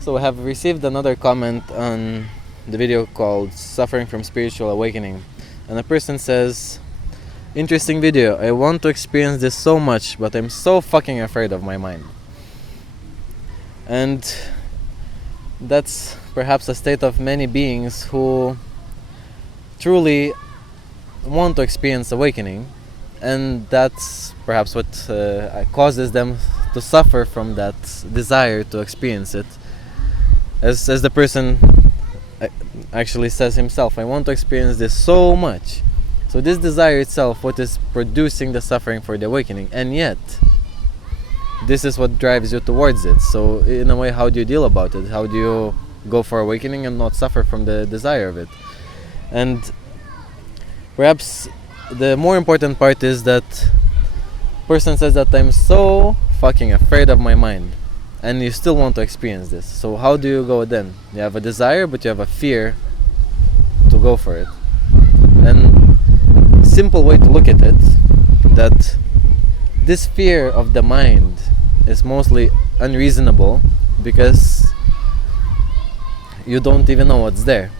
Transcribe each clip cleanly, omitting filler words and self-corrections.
So I have received another comment on the video called Suffering from Spiritual Awakening. And a person says, interesting video, I want to experience this so much, but I'm so fucking afraid of my mind. And that's perhaps a state of many beings who truly want to experience awakening, and that's perhaps what causes them to suffer from that desire to experience it. As the person actually says himself, I want to experience this so much. So this desire itself, what is producing the suffering for the awakening, and yet this is what drives you towards it. So in a way, how do you deal about it? How do you go for awakening and not suffer from the desire of it? And perhaps the more important part is that person says that I'm so fucking afraid of my mind, and you still want to experience this. So how do you go then? You have a desire, but you have a fear to go for it. And simple way to look at it, that this fear of the mind is mostly unreasonable because you don't even know what's there.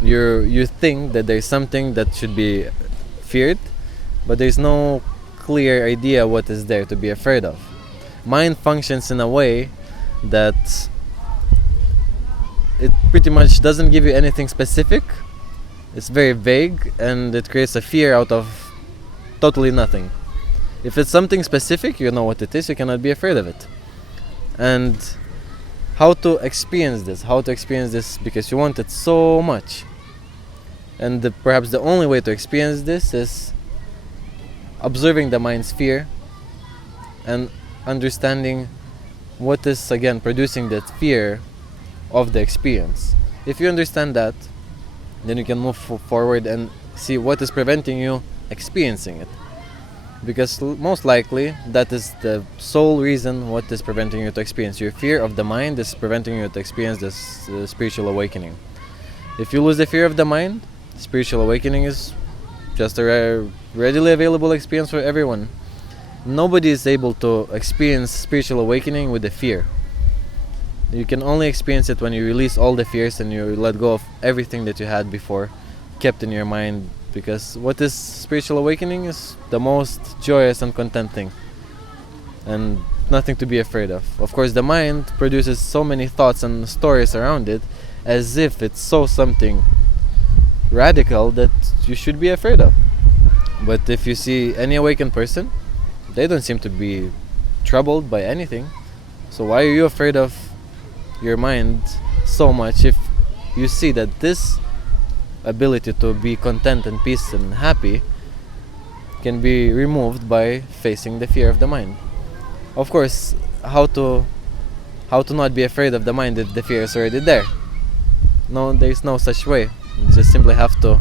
You think that there's something that should be feared, but there's no clear idea what is there to be afraid of. Mind functions in a way that it pretty much doesn't give you anything specific. It's very vague, and it creates a fear out of totally nothing. If it's something specific, you know what it is, you cannot be afraid of it. And how to experience this because you want it so much. And perhaps the only way to experience this is observing the mind's fear and understanding what is again producing that fear of the experience. If you understand that, then you can move forward and see what is preventing you experiencing it. Because most likely that is the sole reason what is preventing you to experience. Your fear of the mind is preventing you to experience this spiritual awakening. If you lose the fear of the mind, spiritual awakening is just a readily available experience for everyone. Nobody is able to experience spiritual awakening with the fear. You can only experience it when you release all the fears and you let go of everything that you had before kept in your mind. Because what is spiritual awakening is the most joyous and content thing, and nothing to be afraid of. Of course, the mind produces so many thoughts and stories around it as if it's so something radical that you should be afraid of. But if you see any awakened person, they don't seem to be troubled by anything. So why are you afraid of your mind so much if you see that this ability to be content and peace and happy can be removed by facing the fear of the mind? Of course, how to not be afraid of the mind if the fear is already there? No, there's no such way. You just simply have to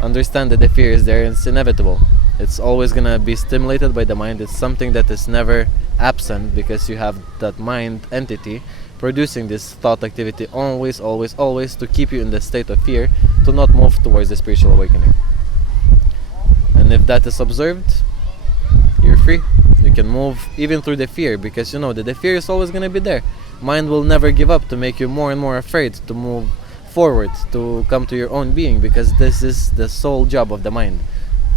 understand that the fear is there and it's inevitable. It's always gonna be stimulated by the mind. It's something that is never absent because you have that mind entity producing this thought activity always to keep you in the state of fear, to not move towards the spiritual awakening. And if that is observed, you're free. You can move even through the fear because you know that the fear is always going to be there. Mind will never give up to make you more and more afraid to move forward, to come to your own being, because this is the sole job of the mind,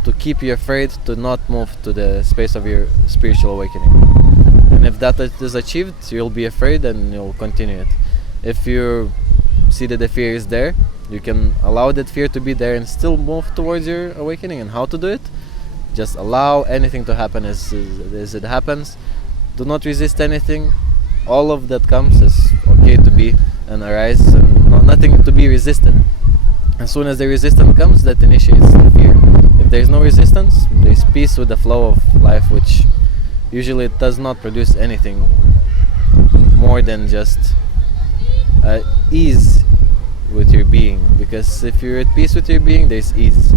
to keep you afraid to not move to the space of your spiritual awakening. And if that is achieved, you'll be afraid and you'll continue it. If you see that the fear is there, you can allow that fear to be there and still move towards your awakening. And how to do it? Just allow anything to happen as it happens. Do not resist anything. All of that comes is okay to be and arise, and nothing to be resisted. As soon as the resistance comes, that initiates the fear. If there is no resistance, there is peace with the flow of life, which usually it does not produce anything more than just ease with your being. Because if you're at peace with your being, there's ease.